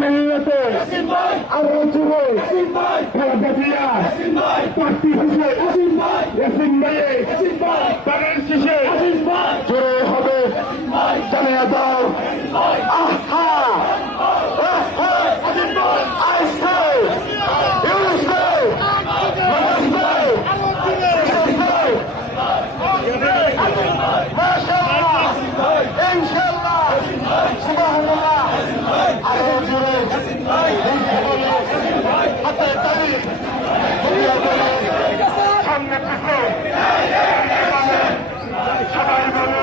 মিল্লাতে আরো জুড়ে খালেদা জিয়া প্রার্থী হিসেবে ইয়াসিন ভাই তাদের শেষে জোরে হবে জানিয়ে দাও আহা সামনে পিছনে সবাই বলো